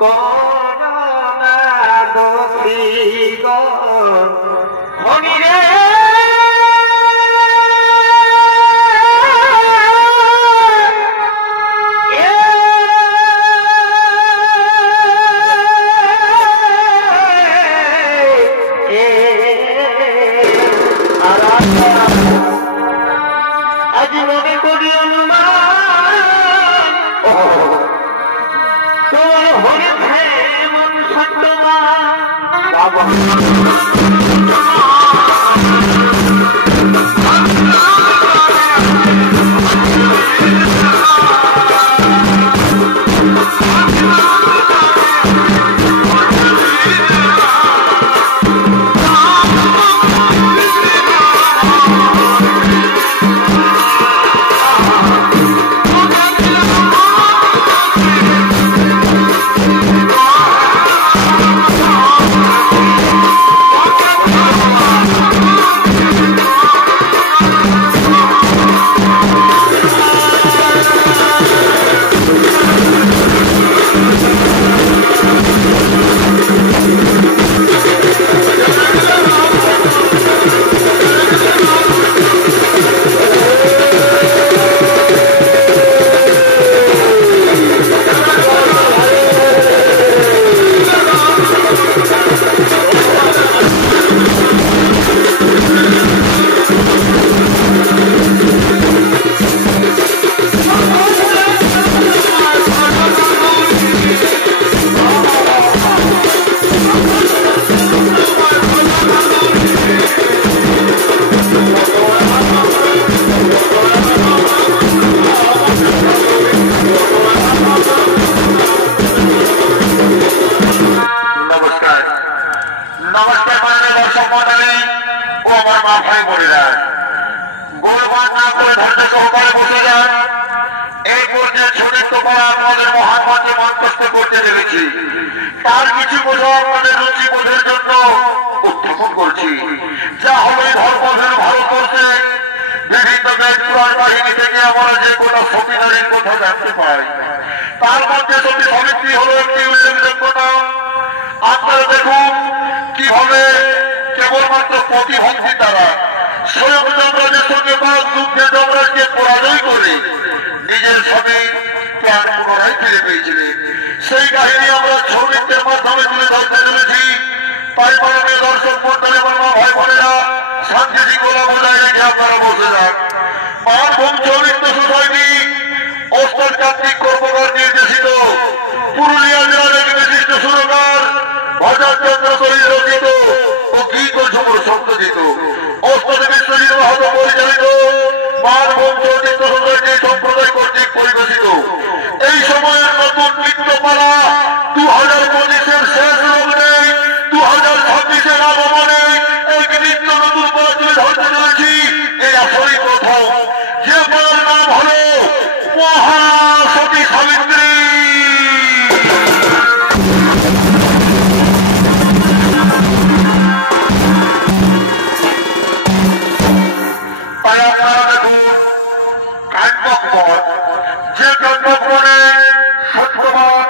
Corona দোষী গো হরি রে আজ মনে করি অনুমান তোর হরে মন সত্যমান বাবা তার কিছু বোঝা আপনাদের রুচি বোধের জন্য উত্থাপন করছি। যা হবে ধর্মভীর ভারতবর্ষে বিভিন্ন পুরাণ বাহিনী থেকে আমরা যে কোনো সতীনারীর কথা জানতে পাই। তার মধ্যে সতী সাবিত্রী হল একটি উল্লেখযোগ্য নাম। আপনারা দেখুন কিভাবে কেবলমাত্র প্রতিভক্তি দ্বারা স্বয়ং যমরাজের সঙ্গে বাস যুদ্ধে যমরাজকে পরাজয় করে নিজের স্বামী প্রাণ পুনরায় ফিরে পেয়েছিলেন। সেই কাহিনী আমরা ছবিত্রের মাধ্যমে তুলে ধরতে চলেছি। তাই মাননীয় দর্শক মন্ডলী এবং ভাই বোনেরা শান্তি শৃঙ্খলা বজায় রেখে আপনারা বসে যান। মানভূম চৌরিত্র সোসাইটি অষ্টকান্তিক কর্মকার নির্দেশিত পুরুলিয়া জেলার এক বিশিষ্ট সুরকার ভজন চন্দ্র শরীর রচিত ও গীত ও ঝুমুর সংযোজিত অষ্টদী বিশ্বজিৎ মাহাতো পরিচালিত মানভূম চৌরিত্র সোসাইটি সম্প্রদায় কর্তৃক পরিবেশিত এই সময়ের নতুন নৃত্যপালা 2025-এর শেষ লগ্নে 2026-এর আগমনে এক নৃত্য নতুন পালা তুলে ধরতে চলেছি। এই আসরই প্রথম যে পালার নাম হল মহাসতী সাবিত্রী। তাই আপনারা দেখুন কাব্যপদ যে কাব্যপদে সত্যবান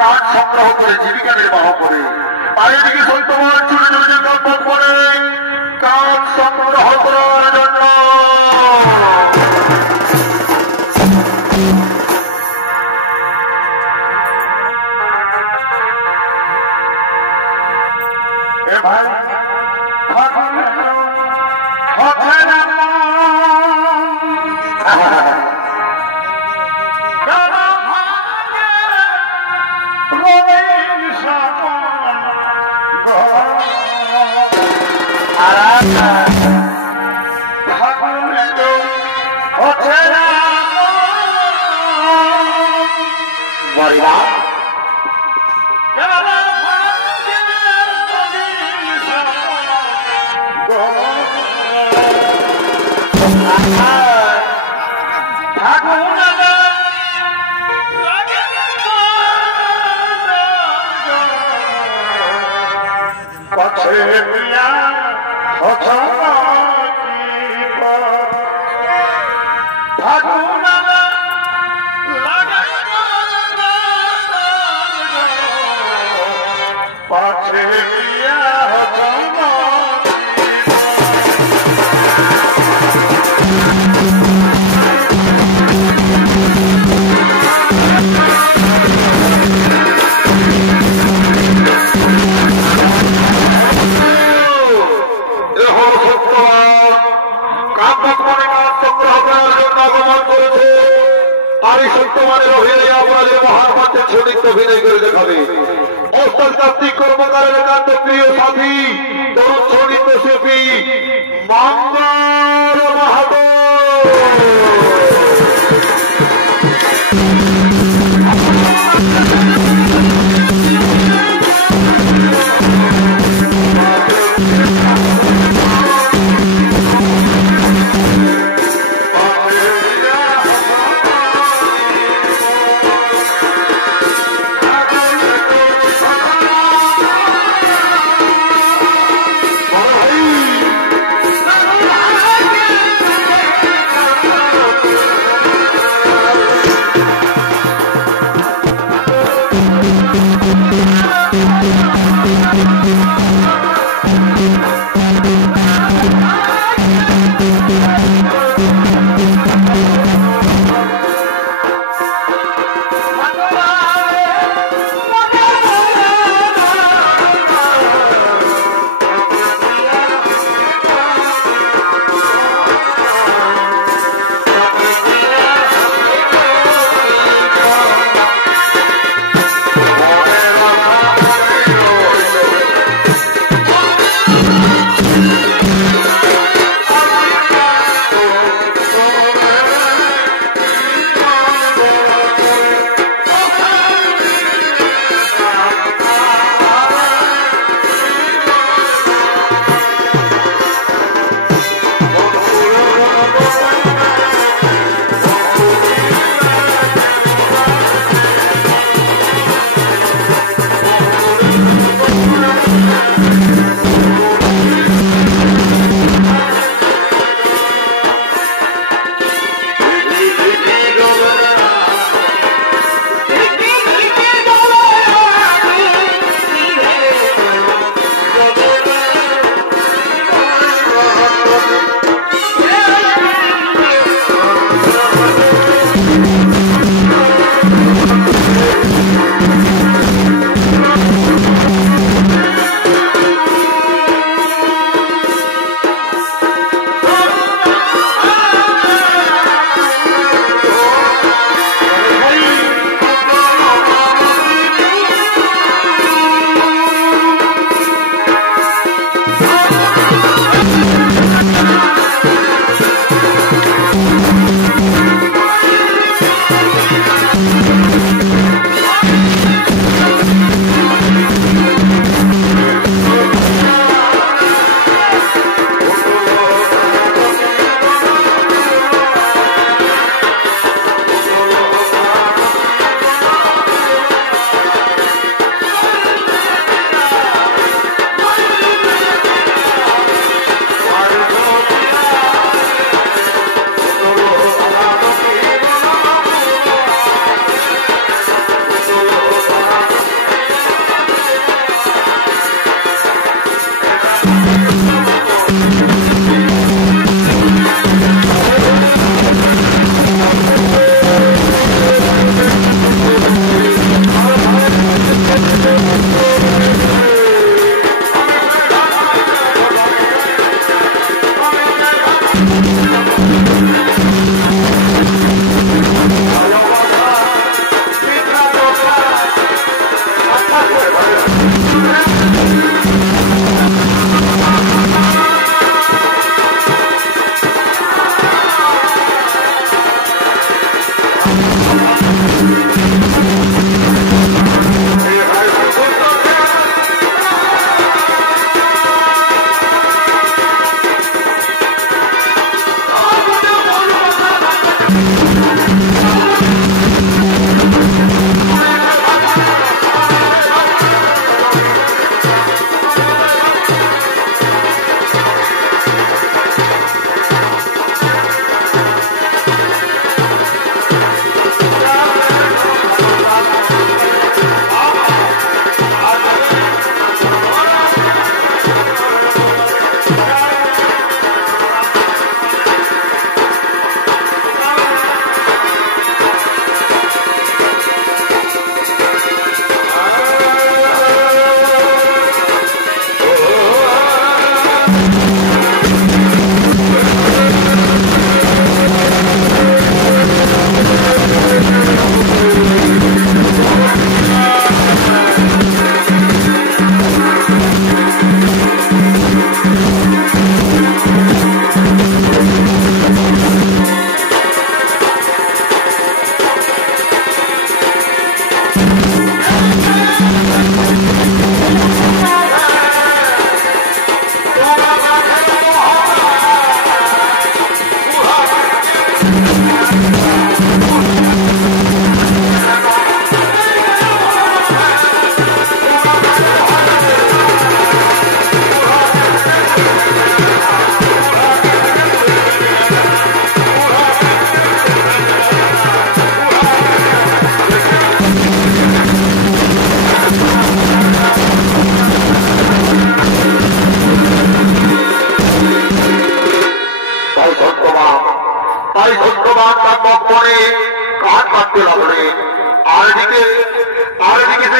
কাজ সংগ্রহ করে জীবিকা নির্বাহ করে আর এদিকে সত্যবান ছুটে চলেছে কাব্যপদে কাজ সংগ্রহ করার জন্য। পাছে পিয়া জানা সত্যমানের অভিনয় আপনাদের মহান মঞ্চে ছড়িত অভিনয় করে দেখাবে অস্তাদ কার্তিক কর্মকারের একান্ত প্রিয় সাথী তরুণ ছড়িত শিল্পী মঙ্গল মাহাতো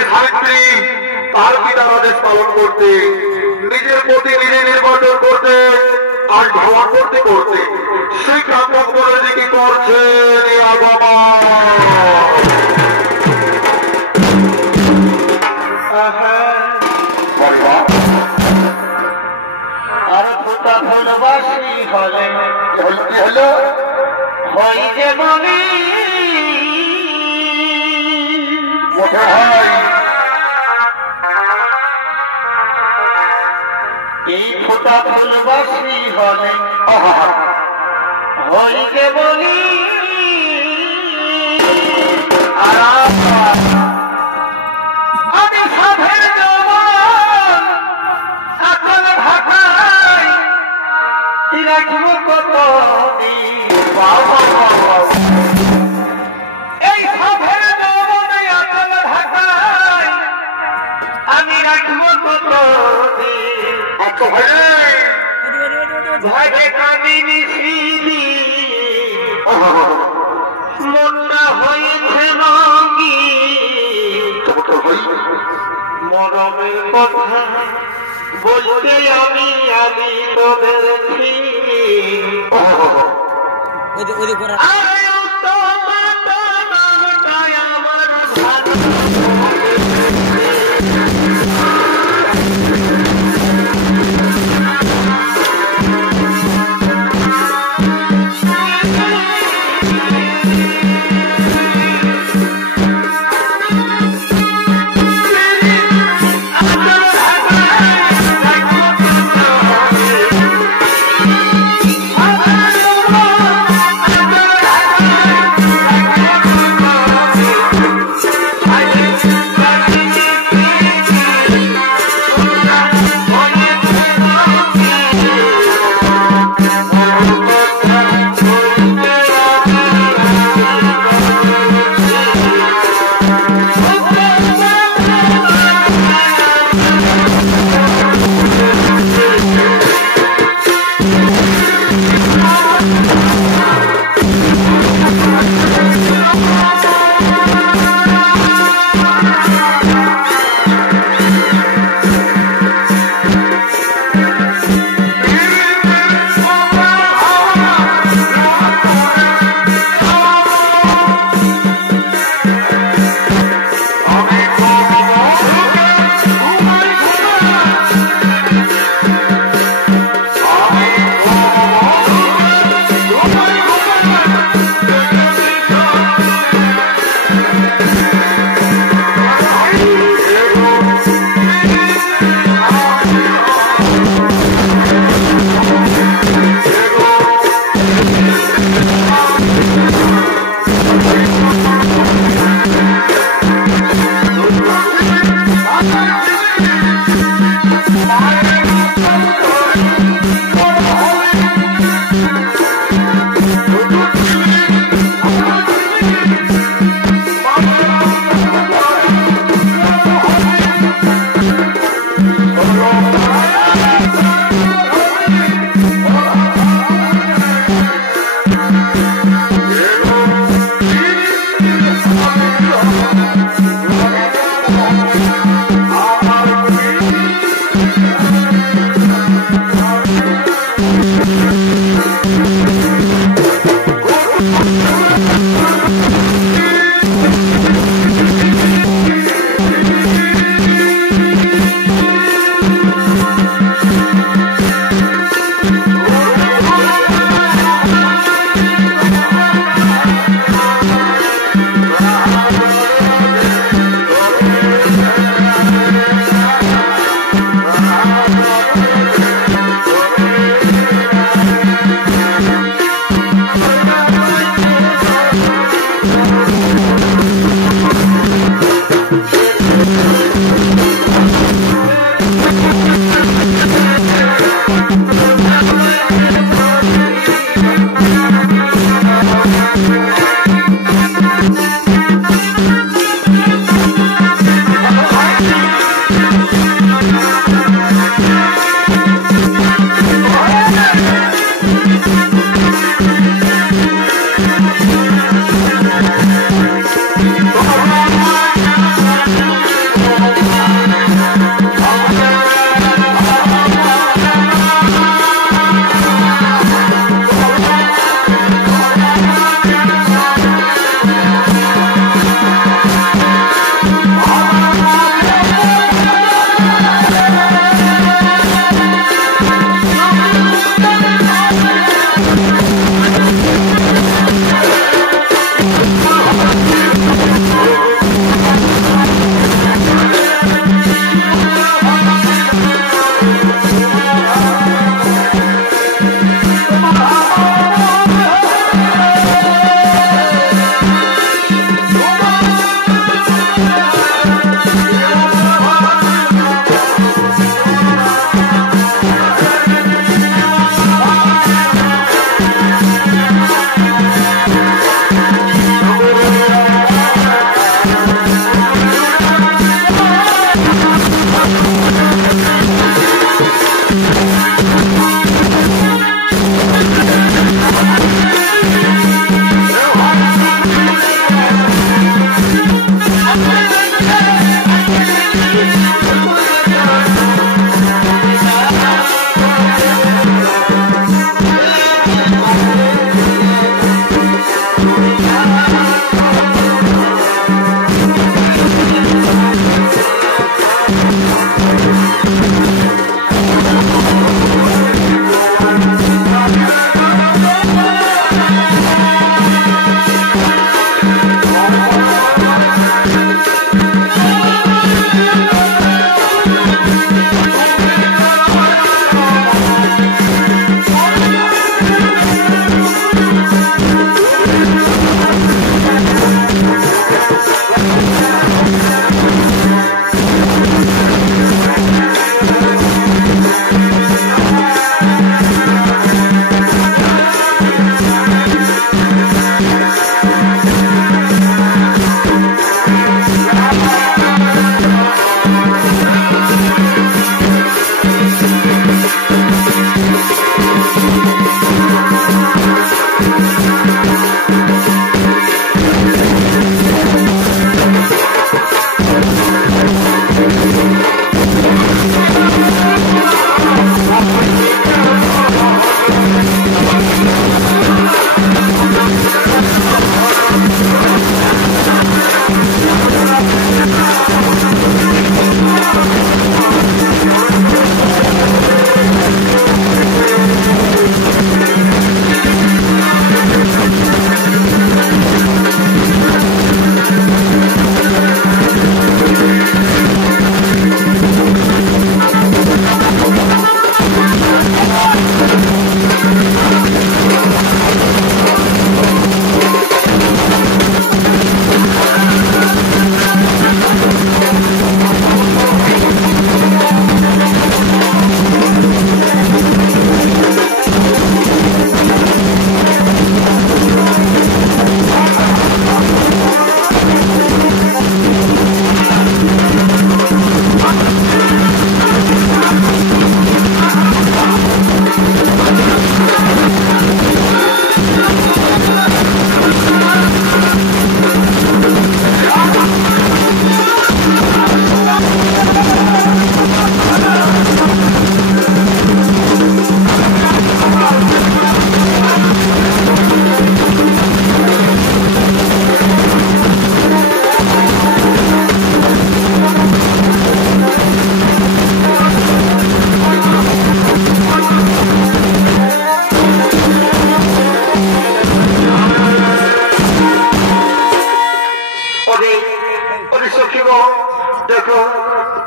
সাবিত্রী তার পিতার আদেশ পালন করতে, নিজের প্রতি নিজে নির্বাচন করতে আর ভ্রমণ করতে করতে সেই কাম্যক বলে দিকে করছে আর ফুটা ফুলবাসী হলে কি হলো হয় যে বলি এই ফুটা ফুলবাসী হলে হয় যে বলি আমি সাধের জবান এখন ঢাকায় রাখবো কত এই সাধের জবানে এখন ঢাকায় আমি রাখবো কত ভয়ে কাঁদিনি শ্রীনি মনটা হয়েছে নঙ্গি মরমের কথা বলতে আমি তোদের আমার ভালো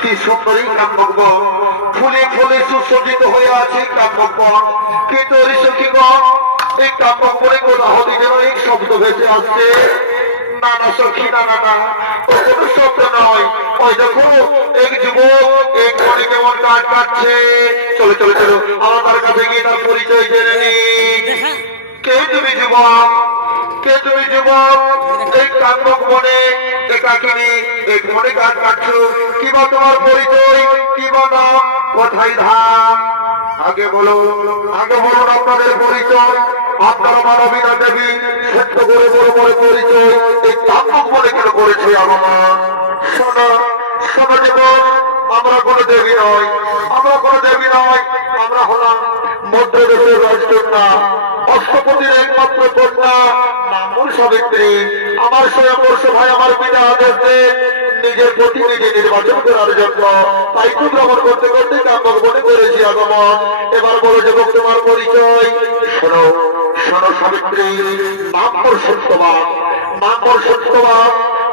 কি সুন্দরী কাব্যগণ, ফুলে ফুলে সুসজ্জিত হয়ে আছে কাব্যগণ। কিন্তু ঋষিগণ, এই কাব্যগণে কোলাহলী যেন এই শব্দ ভেসে আসছে। না না সখী, না না না, ও কোনো শব্দ নয়। ওই দেখো এক যুবক এক মনে কেমন কাঠ কাটছে। চলো চলো চলো, আমার তার কাছে গিয়ে তার পরিচয় জেনে নি। কে তুমি যুবক? কে তুমি যুবক? এই কাব্যক মনে একাকিনী এক মনে কাঠ কাটছো। কিবা তোমার পরিচয়, কিবা নাম, কোথায় ধাম? আগে বলুন, আগে বলুন আপনাদের পরিচয়। আপনারা মানবীরা দেবী সত্য করে বড় বড় পরিচয় এই কাব্যক মনে কেন করেছে আমার? শোনো শোনো জীবন, আমরা কোনো দেবী নয়, আমরা কোনো দেবী নয়। আমরা হলাম মধ্যদেশের রাজকন্যা, অষ্টপতির একমাত্র কন্যা নামুল সাবিত্রী। আমার স্বয়ংবর্ষ ভাই আমার পিতা আদেশ দেন নিজের প্রতিনিধি নির্বাচন করার জন্য। তাই খুব ভ্রমণ করতে করতে কাব্যক মনে করেছি আগমন। এবার বলো যুবক তোমার পরিচয়। শোনো শোনো সাবিত্রী, নাম মোর সত্যবান, নাম মোর সত্যবান।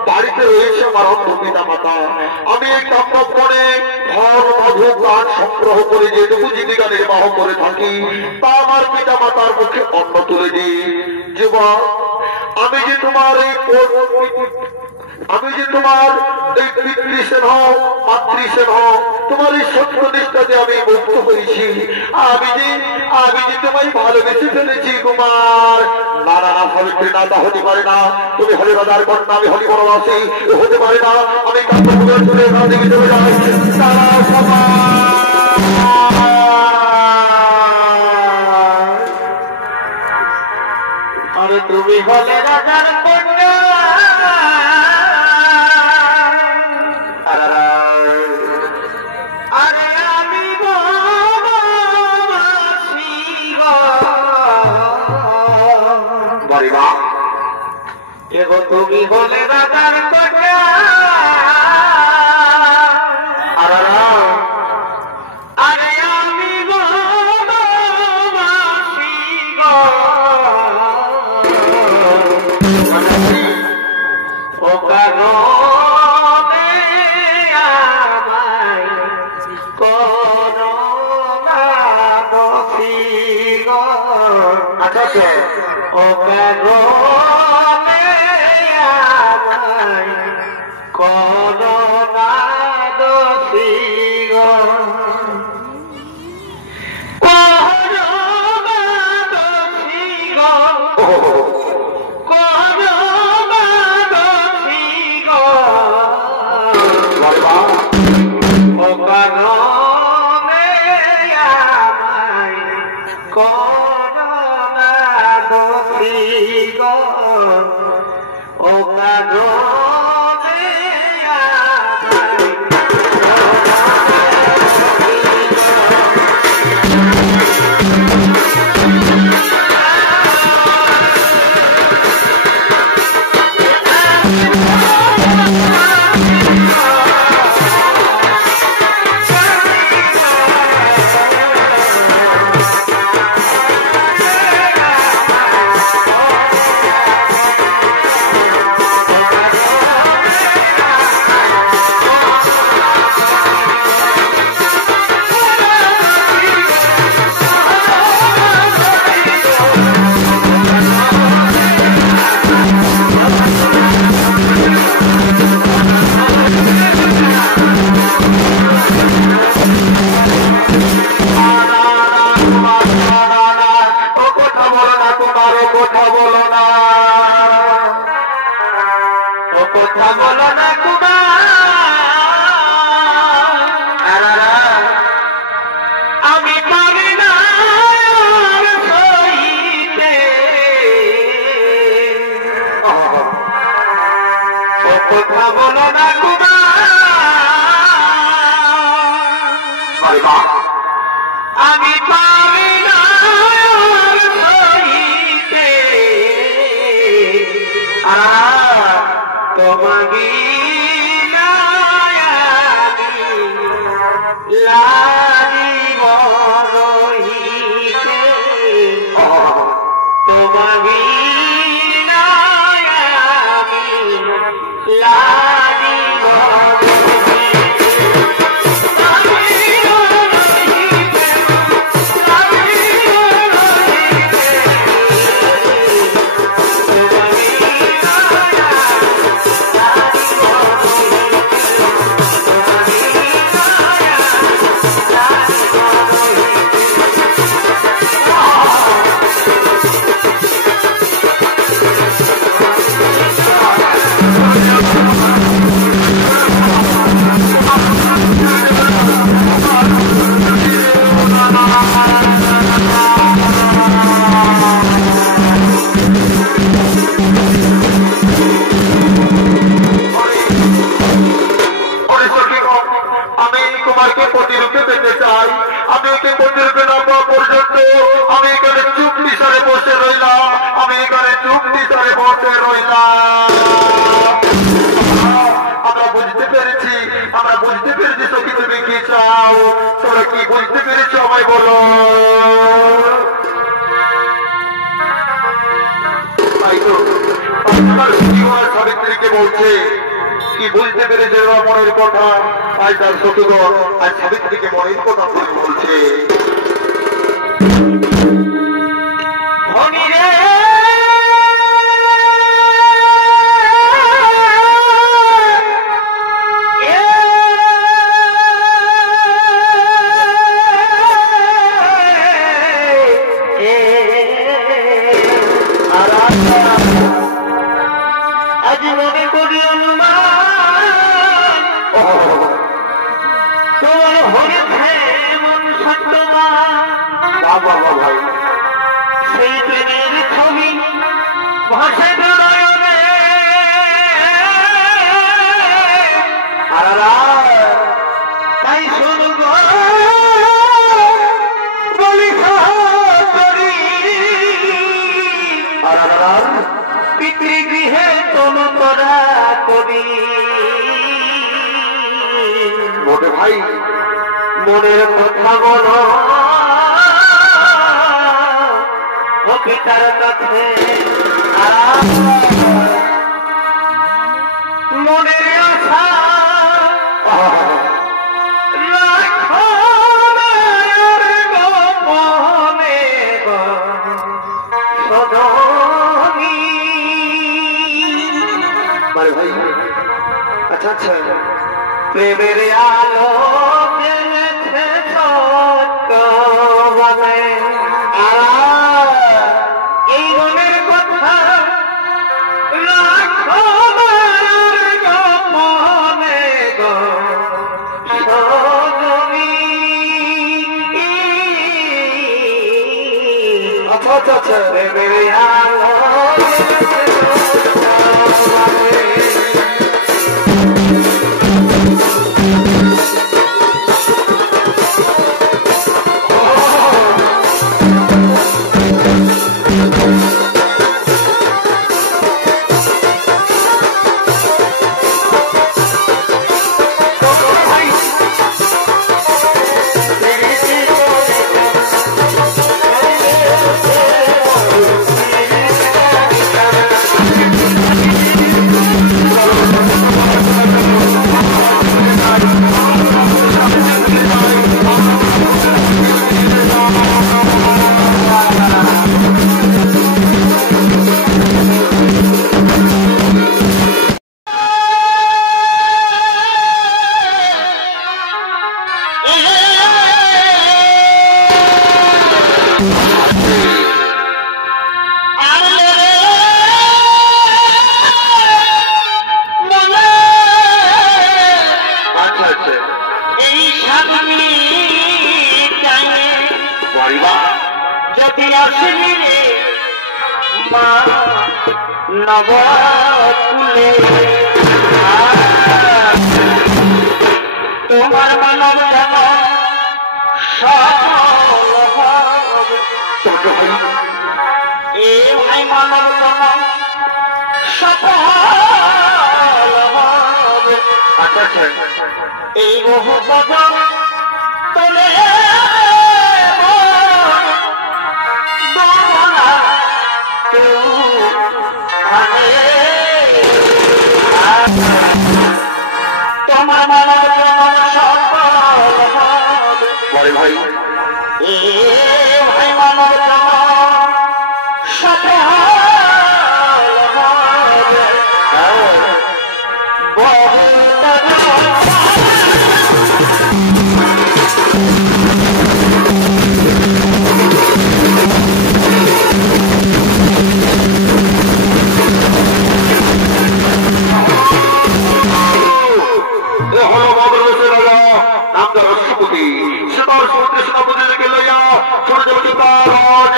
বাড়িতে রয়েছে আমার অন্ধ পিতা মাতা। আমি এই কাব্যক মনে ধন মধু গান সংগ্রহ করে যেটুকু জীবিকা নির্বাহ করে থাকি তা আমার পিতা মাতার মুখে অন্ন তুলে দিই। যুবক, আমি যে তোমার এই আমি যে তোমার এই পিতৃস্নেহ মাতৃস্নেহ তোমার এই সত্যনিষ্ঠা যে আমি মুক্ত হয়েছি, আমি যে তোমায় ভালোবেসে ফেলেছি কুমার। না না না, সাবিত্রী না, তা হতে পারে না। তুমি হলে রাজার কন্যা, আমি হলি বনবাসী, হতে পারে না। আমি কান্নাপুরের চলে এখান থেকে চলে যাই। তারা আরে তুমি হলে রাজার কন্যা, আরে আমি বনবাসী গো। বাড়িবা এগো তুমি হলে রাজার কন্যা, আরে আমি বনবাসী গো। ও কারণে আমায় করোনা দোষী গো। আচ্ছা ও কারণে আমায় করোনা দোষী গো। করোনা দোষী গো, করোনা দোষী গো। ও কারণে আমায় করোনা দোষী গো। ও কারণে আমি পারি না সইতে। ও কথা বলো না কুমার, আমি পারি না সইতে। তোমাকে লাগিব রহিতে। তোমাকে আমি লাগিব প্রতিরূপে পেতে চাই। আমি একে প্রতিরূপে না পাওয়া পর্যন্ত আমি এখানে চুক্তি সারে বসে রইলাম। আমি এখানে চুক্তি সারে বসে রইলাম। আমরা বুঝতে পেরেছি সখী তুমি কি চাও। তোমরা কি বুঝতে পেরেছো আমায় বলো। তাই তো সাবিত্রীকে বলছে কি বুঝতে পেরেছে মনের কথা। তাই তার সখীগণ আর সাবিত্রীকে মনের কথা বলছে। তোমার হয়েছে মন সত্যমা বাবা ভাই সেই প্রেমের ছবি ভাসে নয়নে তাই শুনব বলি করি পিতৃগৃহে তোমরা করি বটে ভাই মনের কথা বলো ও পিতার কাছে মনের আশা রাখো গোপনে সদনী মানে ভাই আচ্ছা আচ্ছা প্রেমের আলো জেনেছে সত্য বলে এই মনের কথা রাখো গোপনে গো সজনী আচ্ছা আচ্ছা আচ্ছা প্রেমের আলো জেনেছে সত্য বলে যদি আসলি রে মা নবকুলে তোমার মানব যেন সফল হবে এ ভাই মানব যেন সফল হবে আচ্ছা আচ্ছা এই বহু বদন তলে তোমার মানব সফল হবে ভাই এ ভাই মানব সফল হবে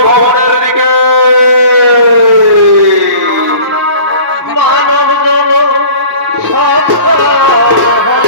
ভবনের দিকে মানব সফল হবে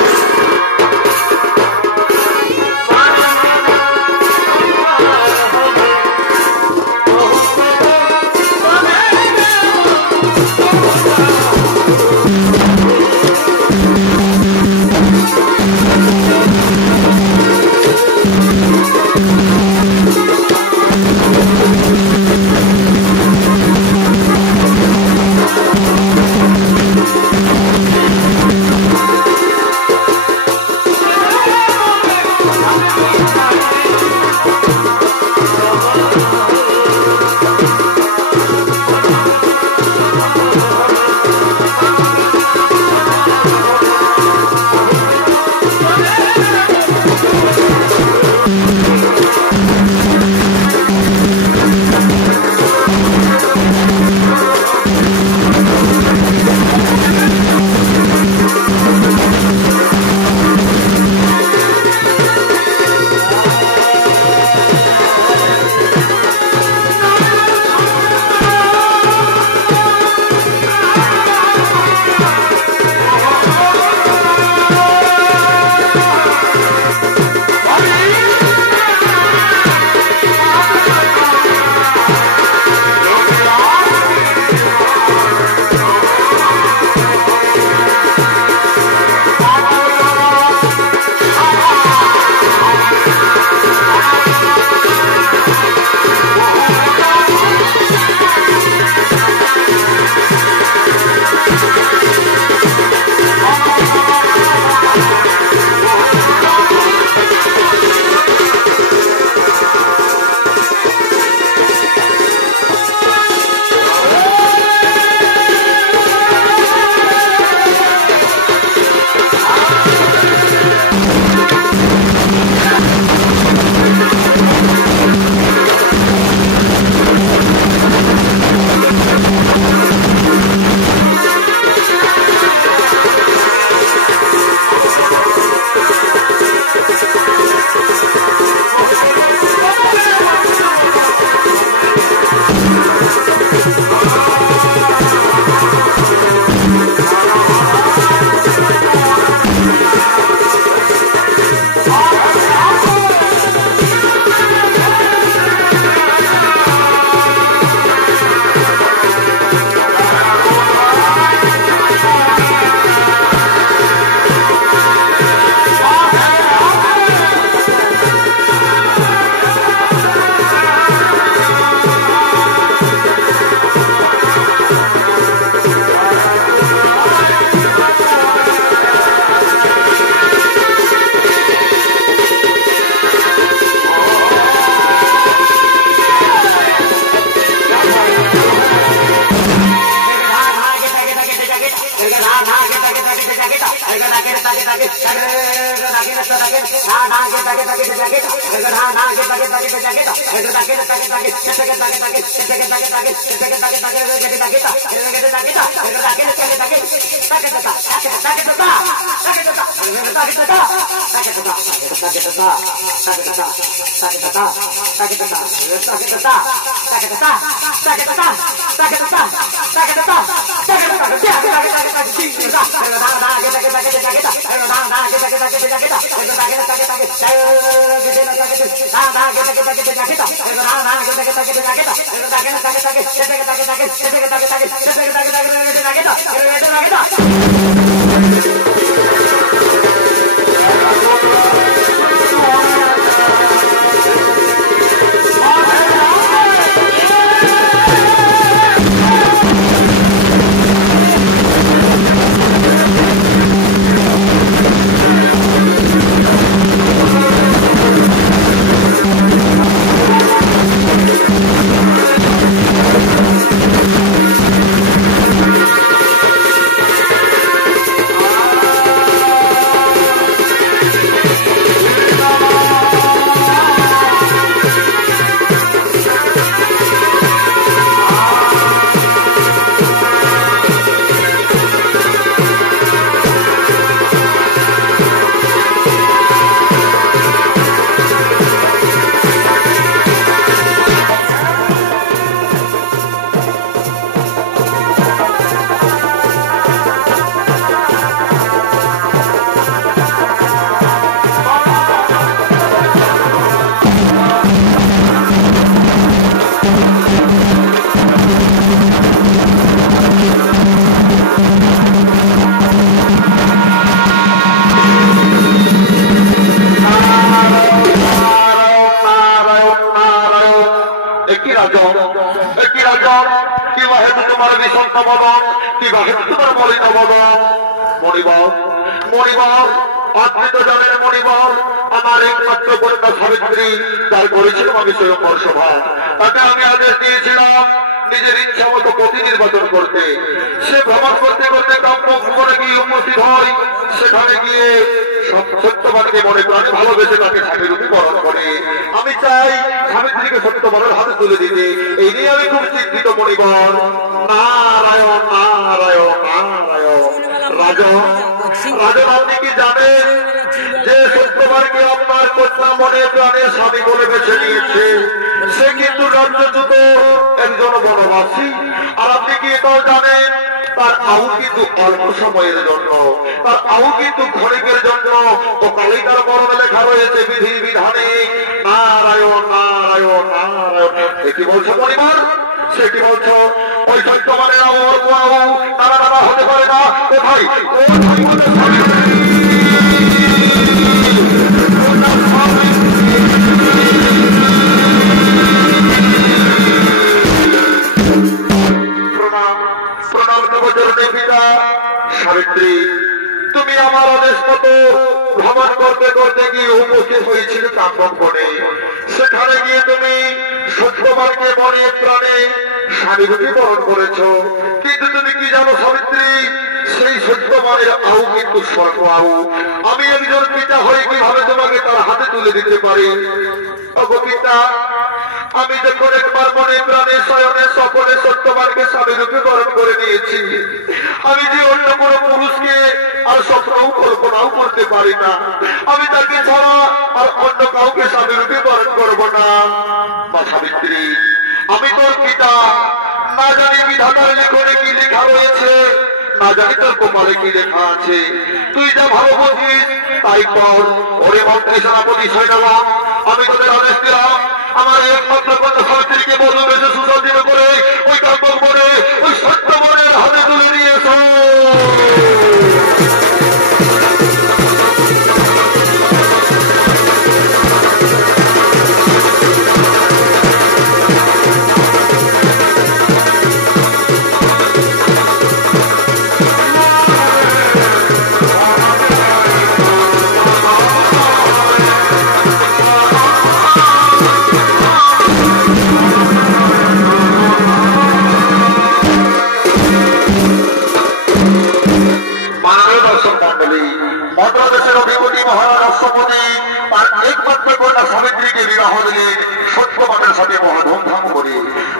একমাত্র কন্যা সাবিত্রীকে বিবাহ দিলেন সত্যবানের সাথে মহা ধুমধাম করে।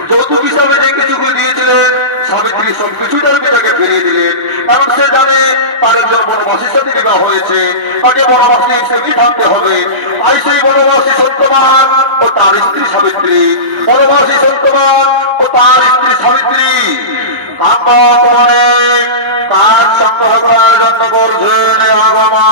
যৌতুক হিসাবে যে কিছুগুলো দিয়েছিলেন সাবিত্রী সবকিছু তার পিতাকে ফিরিয়ে দিলেন। কারণ সে জানে তার একজন বনবাসীর সাথে বিবাহ হয়েছে, তাকে বনবাসী হিসেবেই থাকতে হবে। আর সেই বনবাসী সত্যবান ও তার স্ত্রী সাবিত্রী, বনবাসী সত্যবান ও তার স্ত্রী সাবিত্রী কাম্বাপনে তার সংগ্রহ করার জন্য করছেন আগমন।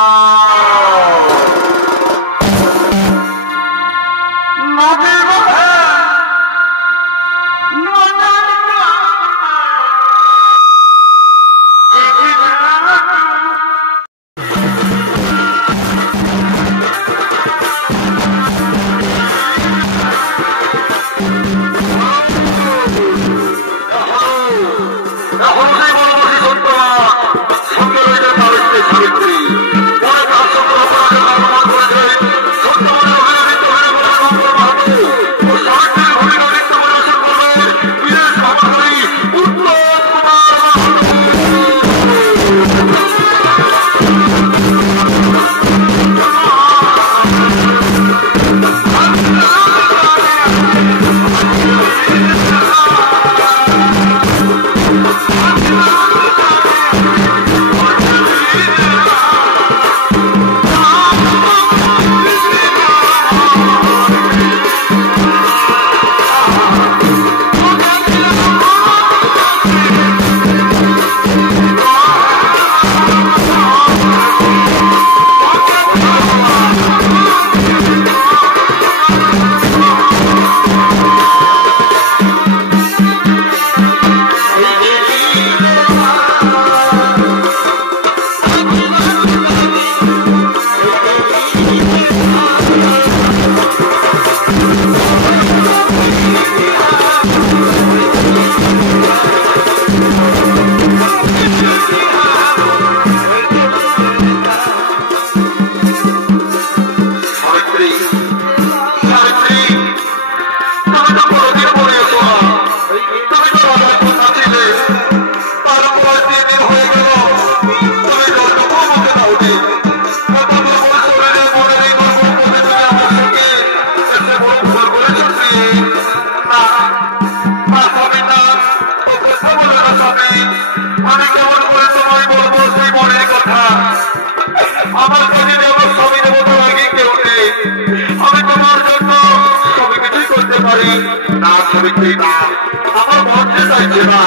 আমার মধ্যে চাইছে না,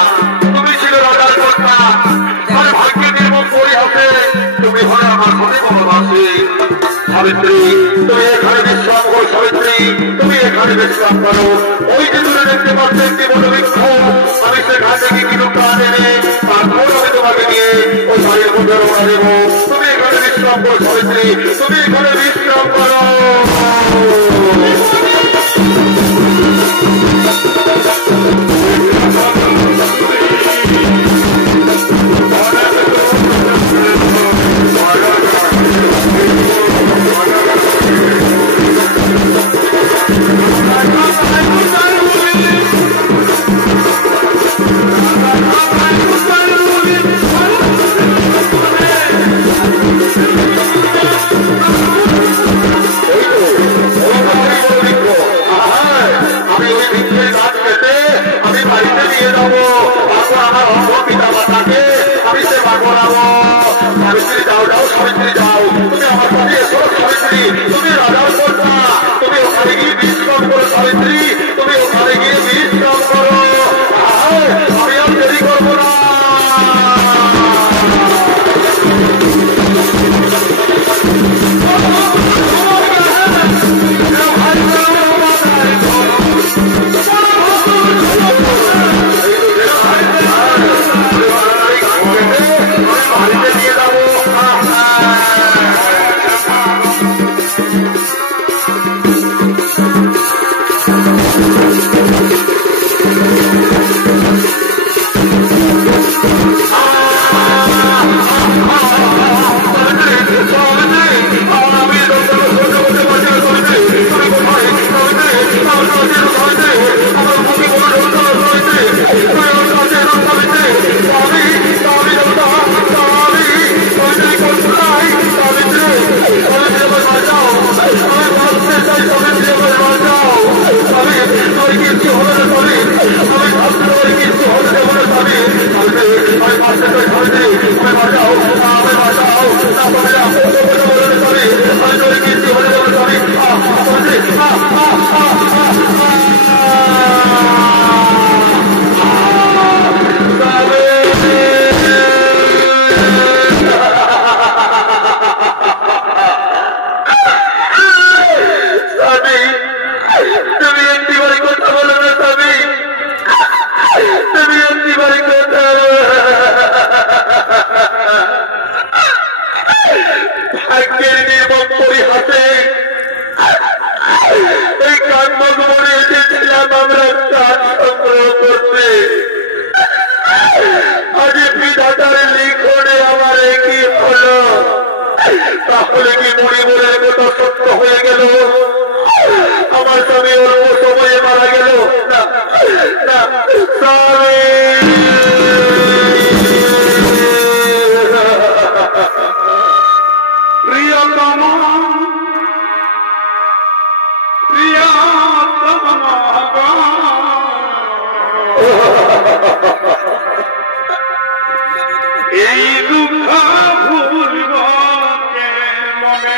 তুমি ছিল রাজার কন্যা, মানে ভাগ্যে নির্মম পরিহাসে তুমি হয় আমার সাথে বনবাসী। সাবিত্রী তুমি এখানে বিশ্রাম করো, সাবিত্রী তুমি এখানে বিশ্রাম করো। ওই যে দূরে দেখতে পাচ্ছি একটি বনবৃক্ষ, আমি সেখান থেকে কিছু প্রাণ এনে তারপর আমি তোমাকে নিয়ে ওই বাড়ির মধ্যে রওনা দেবো। তুমি এখানে বিশ্রাম করো সাবিত্রী, তুমি এখানে বিশ্রাম করো। তাহলে কি পরিবারের কথা সত্য হয়ে গেল? আমার স্বামী অল্প সময়ে মারা গেল না না স্বামী প্রিয়তম এই দুঃখ ভুলব মনে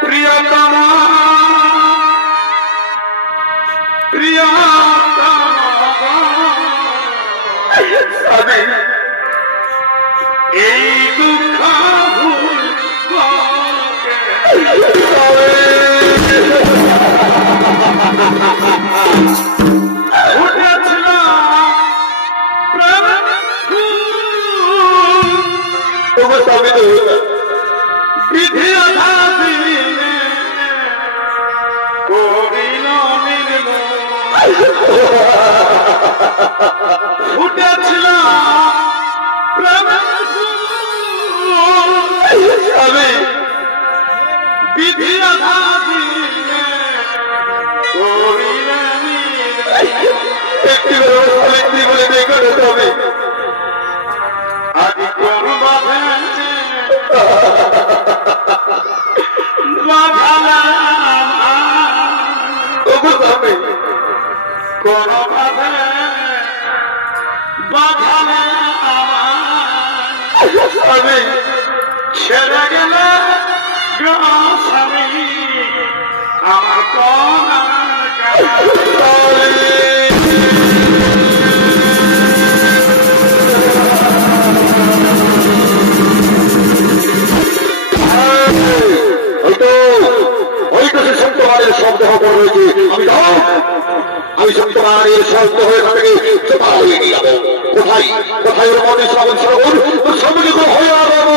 প্রিয়তম এই দুঃখ ভুলব বিধি উঠেছিল আমি বিধি একটি বলে দেখো তবে আজ কোন বাধা কোন বাধা আমি ছেড়ে গেলে স্বামী আমার কোন আমি সত্যমানের শব্দ হয়ে থাকে কোথায় কোথায় ওর মনে শ্রবণ শ্রবণ সম্মিলিত হয়ে যাবো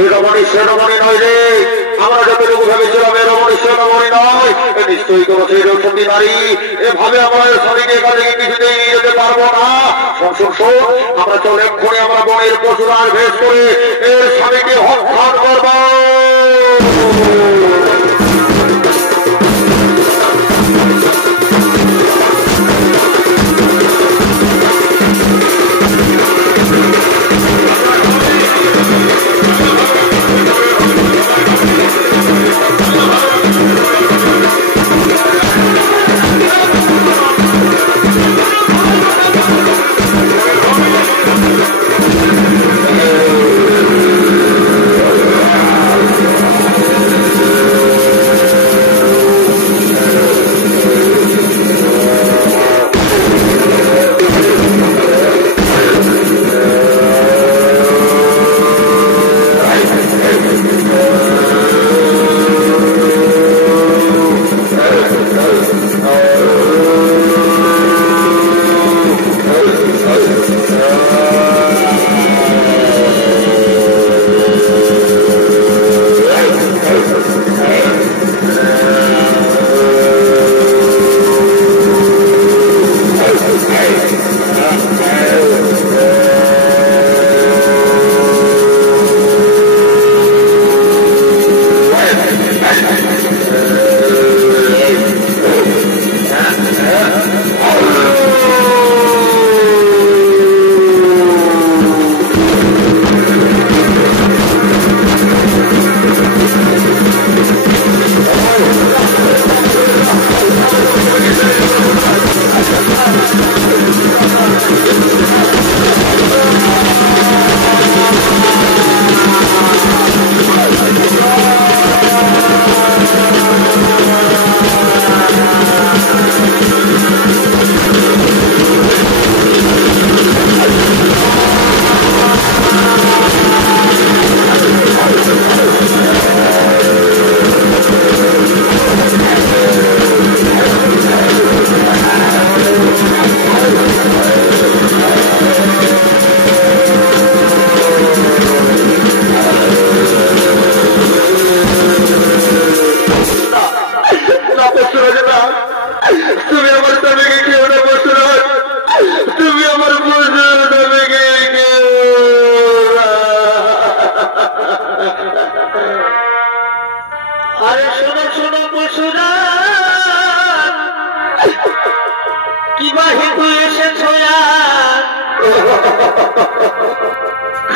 এই রমণী সে রমণী নয় রে, আমরা যতটুকু ভেবেছিলাম এ রমণী সে রমণী নয়, নিশ্চয়ই কোন সেই সত্যি নারী। এভাবে আমরা এর স্বামীকে এখান থেকে কিছুতেই নিয়ে যেতে পারবো না। শোন শোন শোন, আমরা চলে এক্ষুনি আমরা বনের পশুরার ভেষ করে এর স্বামীকে হত্যা করবো।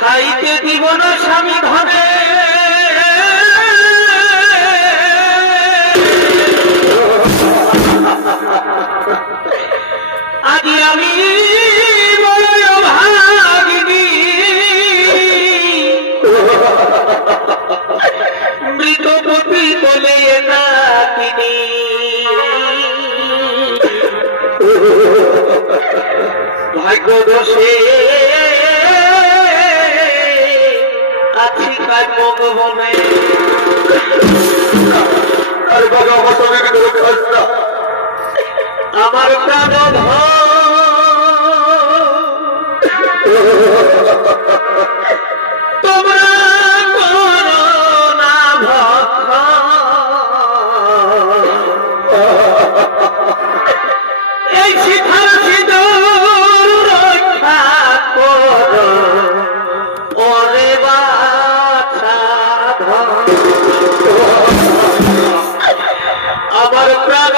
খাইতে দিব না স্বামী ভাবে, আগে আমি ভাগিনি মৃতপতি বলে তিনি ভাগ্য দোষে আছি কার্যবনে আমার প্রাণ তোমরা করো না এই শিখার সিঁদুর রক্ষা করো ওরে বাছা আমার প্রাণ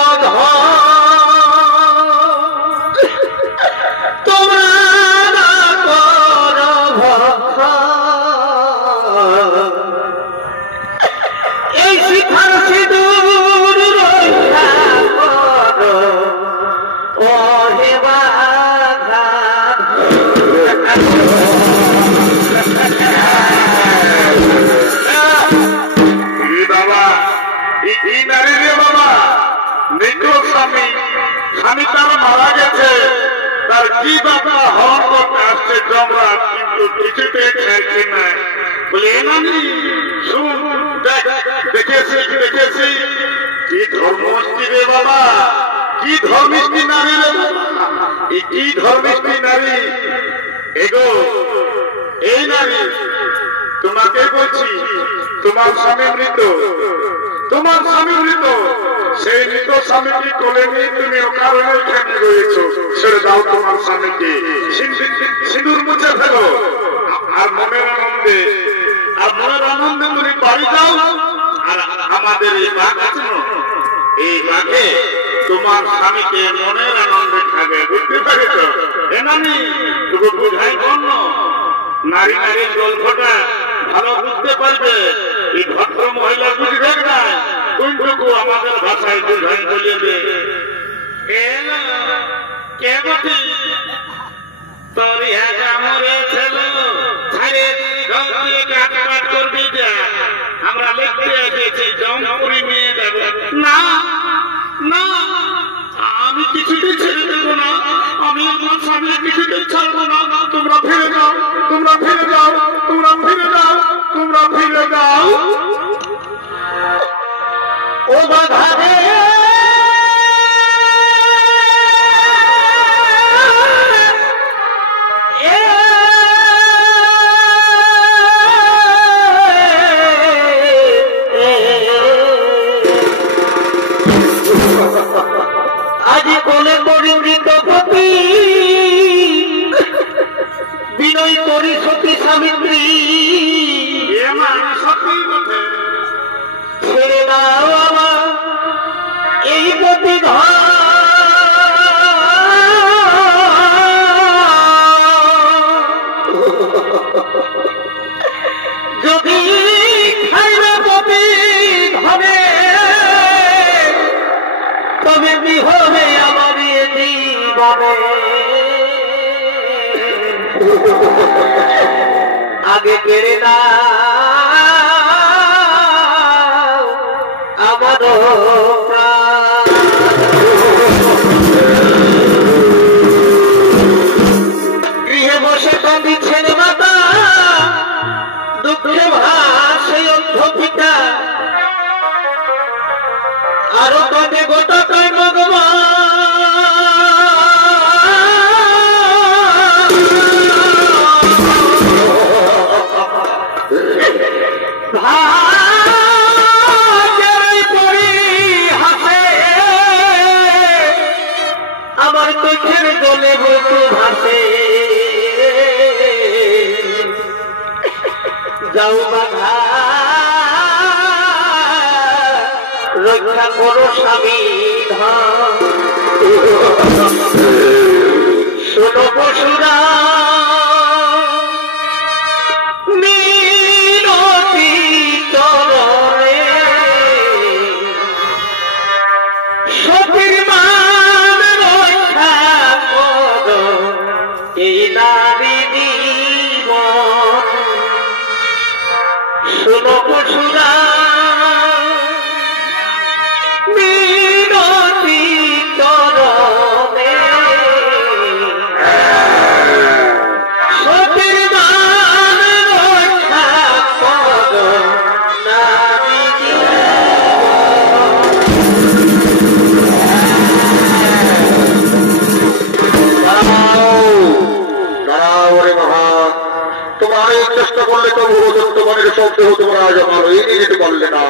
তোমরা করো এই শিখার সিঁদুর রক্ষা করো ওরে বাছা স্বামী তার মারা গেছে, তার কি বাবা হওয়ার করতে আসছে জমরাত, কিন্তু কিছুতে খেয়েছে না বলে নানি শুন দেখেছি কি ধর্মষ্টি রে বাবা, কি ধর্মিষ্টি নারী রে কি ধর্মিষ্টি নারী এগো এই নারী তোমাকে বলছি তোমার স্বামী মৃত, তোমার স্বামী মৃত, সেই মৃত স্বামীকে কোলে নিয়ে তুমি ও কারণে এখানে রয়েছো। ছেড়ে দাও তোমার স্বামীকে, সিঁদুর মুছে ফেলো, আর মনের আনন্দে তুমি বাড়ি যাও। আর আমাদের এই বাঘ আছে না, এই বাঘে তোমার স্বামীকে মনের আনন্দে খাবে, বুঝতে পেরেছ? এনামি তুমি বুঝাই জন্য নারী নারীর গল্পটা ভালো বুঝতে পারবে। এই ভদ্র মহিলা বুঝবে না, কোনটুকু আমাদের ভাষায় বুঝাই বলিয়ে দে। কে বটি তোর মরে ছিল কাট করবি যা, আমরা লিখতে এসেছি জমপুরি নিয়ে যাব না। না, আমি কিছুতেই ছেড়ে দেবো না, আমি আমার স্বামীর কিছুতেই ছাড়বো না। তোমরা ফিরে যাও, তোমরা ফিরে যাও, তোমরা ফিরে যাও, তোমরা ফিরে যাও। ও বাধা আজি বলে পরিবৃত পতি বিনয় করি সতী সাবিত্রী, ছেড়ে দাও আমার এই পতি যদি খাইবে পতি ধনে তবে বিহবে আমার জীবনে। আগে কেড়ে না আমার গৃহে বসে কাঁদিছেন মাতা, দুঃখে ভাসে অন্ধ পিতা, আরো কাঁদে গোটা কায় ভগবান। আমার চোখের জলে বসে ভাসে, যাও বাঘা রক্ষা করো স্বামী ধাম। শোনো পশুরা মিনতি চরণে, সতীর মান রক্ষা করো এই নারী জীবন। শোনো পশুরা মিনতি চরণে, সতীর মান রক্ষা করো নারী চেষ্টা করলে তো তোমাদের শব্দ তোমরা আজ আমার এগিয়ে যেতে পারলে না।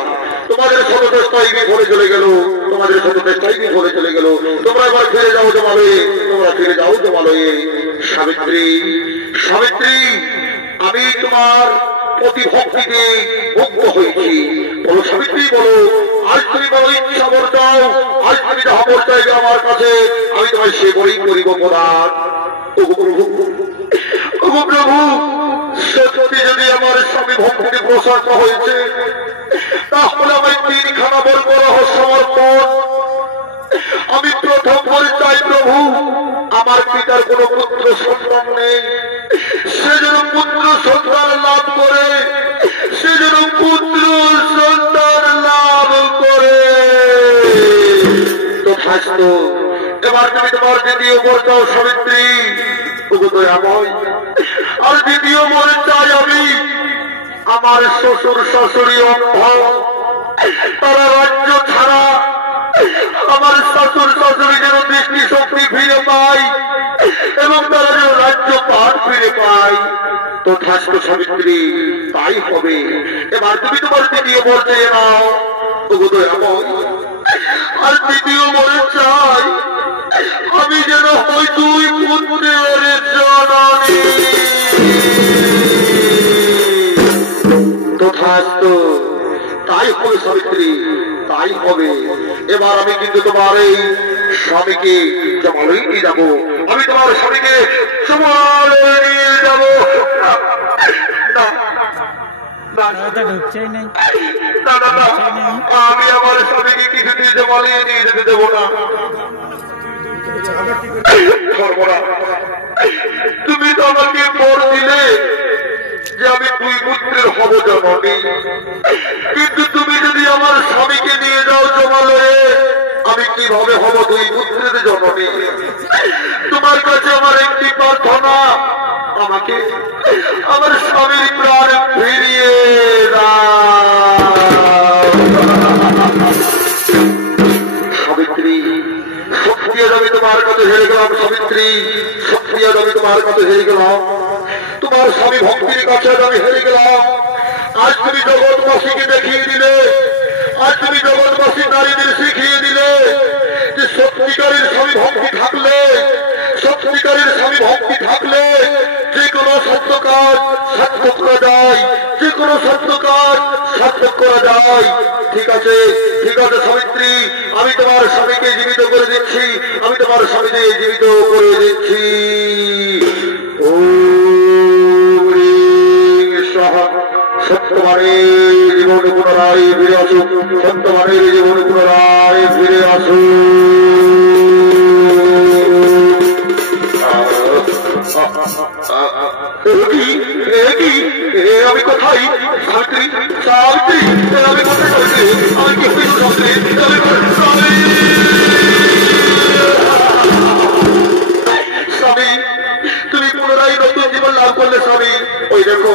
তোমাদের শত চেষ্টাই বিফলে চলে গেল, তোমাদের শত চেষ্টাই বিফলে চলে গেল। তোমরা এবার ফিরে যাও জমালয়ে, তোমরা ফিরে যাও জমালয়ে। সাবিত্রী, সাবিত্রী, আমি তোমার প্রতি ভক্তিতে মুগ্ধ হয়েছি। বলো সাবিত্রী, বলো আজ তুমি বলো ইচ্ছা বর চাও, আজ তুমি যাহা বর চাইবে আমার কাছে, আমি তোমায় সে বলেই করিব প্রদান। ওগো প্রভু, ওগো প্রভু, সত্যি যদি আমার স্বামী ভক্তি প্রশংস হয়েছে, তাহলে আমি 3খানা বর্গ রহস্য সমর্পণ। আমি প্রথম পরিচয় প্রভু, আমার পিতার কোন পুত্র সন্তান নেই, সে যেন পুত্র সন্তান লাভ করে, সে যেন পুত্র সন্তান লাভ করে। তথাস্তু, এবার তুমি তোমার দ্বিতীয় বর চাও সাবিত্রী। আর দ্বিতীয় বর চাই আমি, আমার শ্বশুর শাশুড়ি অন্ধ, তারা রাজ্য ছাড়া আমার শ্বশুর শাশুড়ি যেন দৃষ্টি শক্তি ফিরে পায় এবং তারা যেন রাজ্য পাঠ ফিরে পায়। তথাস্তু সাবিত্রী, তাই হবে। এবার তুমি তোমার দ্বিতীয় বলতে নাও। আর দ্বিতীয় বলে চাই আমি যেন হই দুই পুত্রের জননী। তথাস্তু, তাই হবে সাবিত্রী, তাই হবে। এবার আমি কিন্তু তোমার এই স্বামীকে জমালয় নিয়ে যাবো। আমি তোমার স্বামীকে জমালয় নিয়ে যাবো। আমি আমার স্বামীকে কিছুতেই জমালিয়ে নিয়ে যেতে দেবো না। তুমি তো আমাকে বর দিলে যে আমি দুই পুত্রের হব জননী, কিন্তু তুমি যদি আমার স্বামীকে নিয়ে যাও জমালয়ে, আমি কিভাবে হব দুই পুত্রের জননী? তোমার কাছে আমার একটি প্রার্থনা, আমাকে আমার স্বামীর প্রাণ ফিরিয়ে দাও। সাবিত্রী, সত্যি আজ আমি তোমার কাছে হেরে গেলাম। সাবিত্রী, সত্যি আজ আমি তোমার কাছে হেরে গেলাম। তোমার স্বামী ভক্তির কাছে আজ আমি হেরে গেলাম। আজ তুমি জগৎবাসীকে দেখিয়ে দিলে, আজ তুমি জগৎবাসী নারীদের শিখিয়ে দিলে যে সত্যিকারের স্বামী ভক্তি থাকলে, সত্যিকারের স্বামী ভক্তি থাকলে যে কোনো সত্য কাজ সার্থক করা যায়, যে কোনো সত্য কাজ সার্থক করা যায়। ঠিক আছে, ঠিক আছে সাবিত্রী, আমি তোমার স্বামীকে জীবিত করে দিচ্ছি, আমি তোমার স্বামীকে জীবিত করে দিচ্ছি। ও সত্যবানের জীবন পুনরায় ফিরে আসুক, সত্যবানের জীবন পুনরায় ফিরে আসুক। আমি কোথায়? সাবিত্রী, সাবিত্রী, আমি কোথায়? সাবিত্রী, আমি কি হইল? সাবিত্রী, স্বামী, তুমি পুনরায় নতুন জীবন লাভ করলে স্বামী। ওই দেখো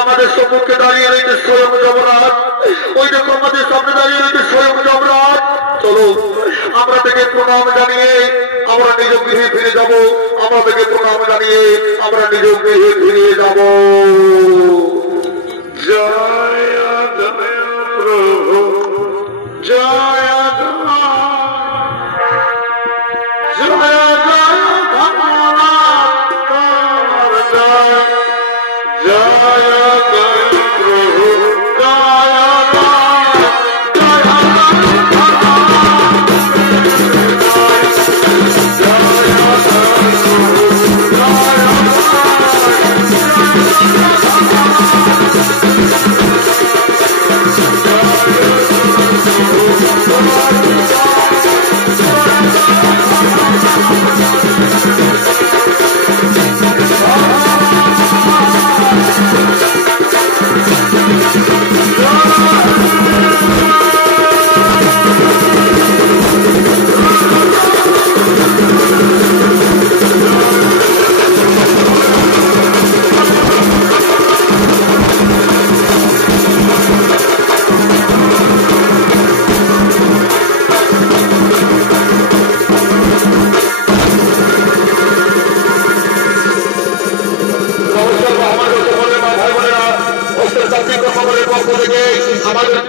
আমাদের সম্মুখে দাঁড়িয়ে রয়েছে স্বয়ং যমরাজ, ওই দেখো আমাদের সামনে দাঁড়িয়ে রয়েছে স্বয়ং যমরাজ। চলো আমরা থেকে প্রণাম জানিয়ে আমরা নিজ গৃহে ফিরে যাব। আমরা থেকে প্রণাম জানিয়ে আমরা নিজ গৃহে ফিরে যাব। জয় জয় প্রভু, জয়